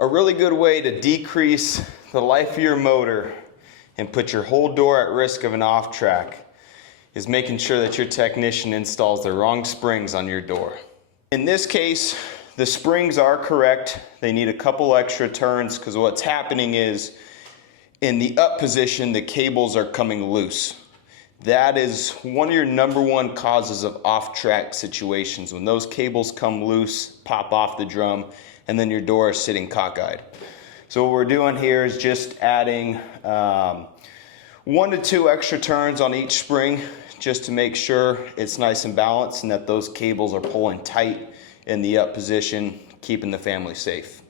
A really good way to decrease the life of your motor and put your whole door at risk of an off track is making sure that your technician installs the wrong springs on your door. In this case, the springs are correct. They need a couple extra turns because what's happening is in the up position, the cables are coming loose. That is one of your number one causes of off-track situations, when those cables come loose, pop off the drum, and then your door is sitting cockeyed. So what we're doing here is just adding 1 to 2 extra turns on each spring just to make sure it's nice and balanced and that those cables are pulling tight in the up position, keeping the family safe.